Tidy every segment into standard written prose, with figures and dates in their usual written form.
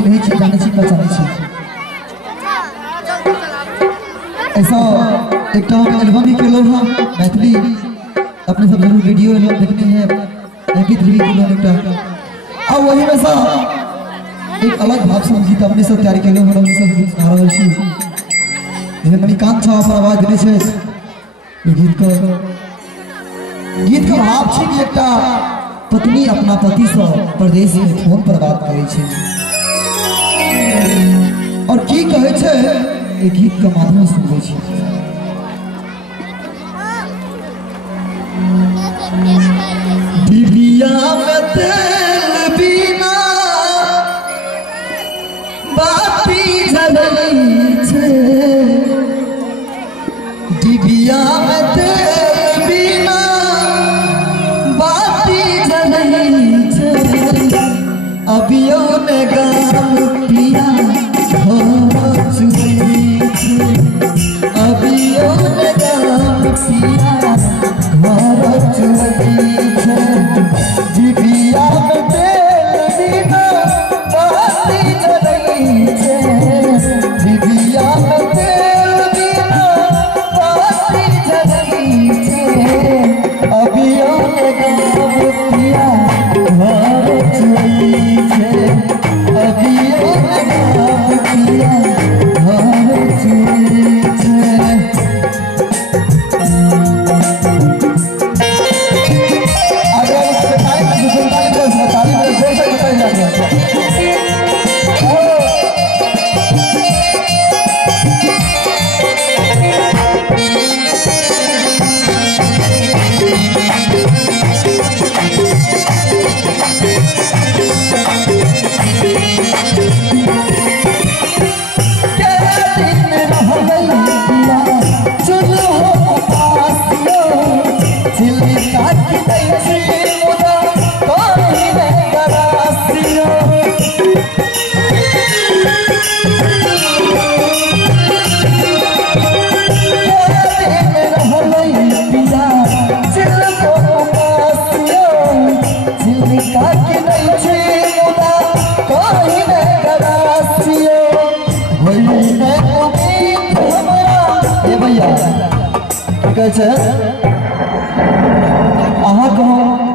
चिन्ह जाने छी पहचाने छी ऐसा एक एल्बम ही केलो हम मैथिली अपने सब जरूर वीडियो एल्बम देखने हैं गीत भी केलो एकटा अब वही में सा एक अलग भाव संगीत अपने सब तैयार केलो हम सब गीत गा रहल छी जे मणिकांत साहब पर आवाज देने छे गीत का भाव छै कि एकटा पत्नी अपना पति से परदेश में फोन पर बात करे छे और की कहे छे ए गीत के माध्यम से सुनै छी डिबिया में तेल बिना बाती जलई छे डिबिया में तेल बिना बाती जलई छे अबियो ने गाम पिया हो चुकी छे अबियो ने गाम पिया घर चुकी छे डिबिया में तेल बिना बाती जलई छे डिबिया में तेल बिना बाती जलई छे अबियो ने गाम पिया घर चुकी छे अबियो ने गाम पिया घर चुकी छे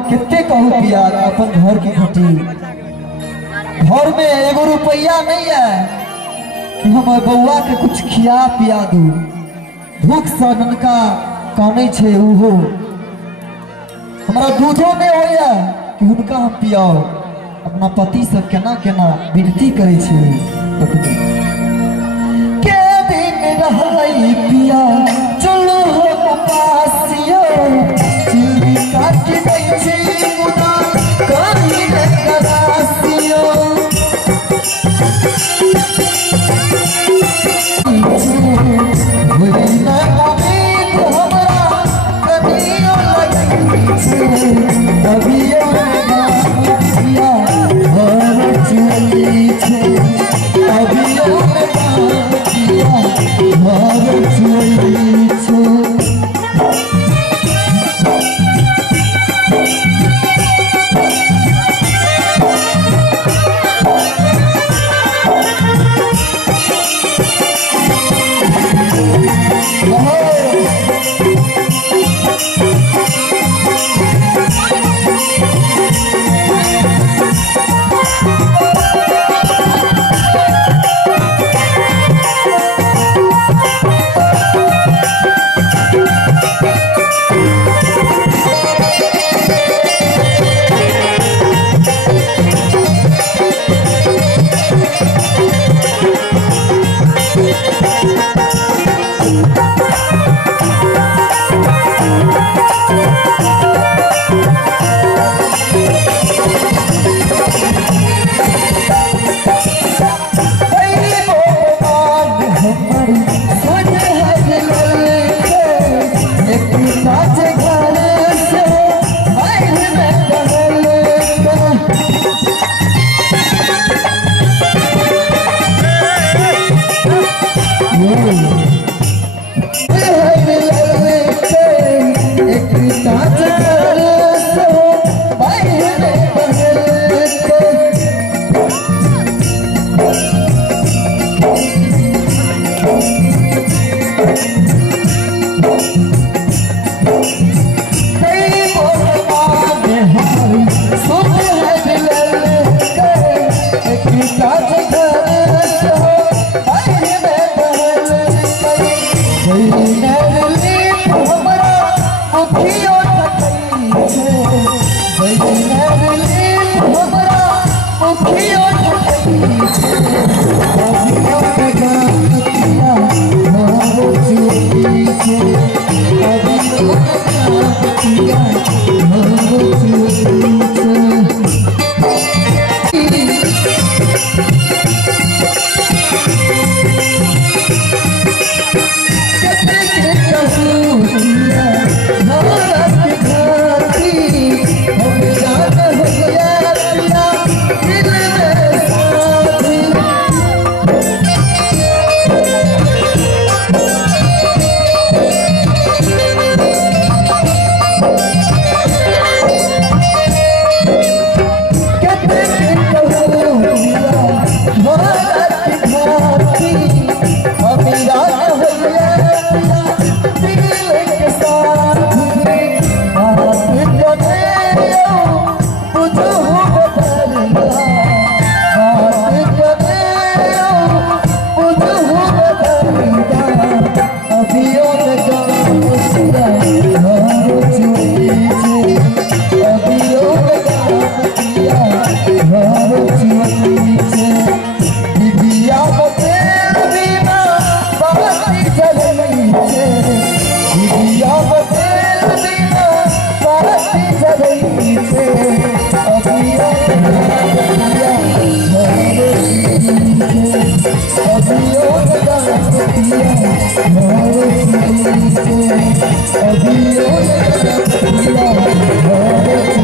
कितने कहू पिया अपन घर की घटी घर में एगो रुपया नहीं है कि हम बउआ के कुछ खिया पिया दू भूख से ननका काने छे उहो हमारा दूधो नहीं होया कि उनका हम पियाओ अपना पति से केना केना विनती करे छे के दिन रहलै पिया चलो हो पासियो चिल्ली काट गई छी मुदा कहीं न करासियो भूली न उम्मीद हमरा कनियो लगई छे अबियो ना पिया घर चली छे अबियो अभियो लगात पिया भर अभियो लगात पिया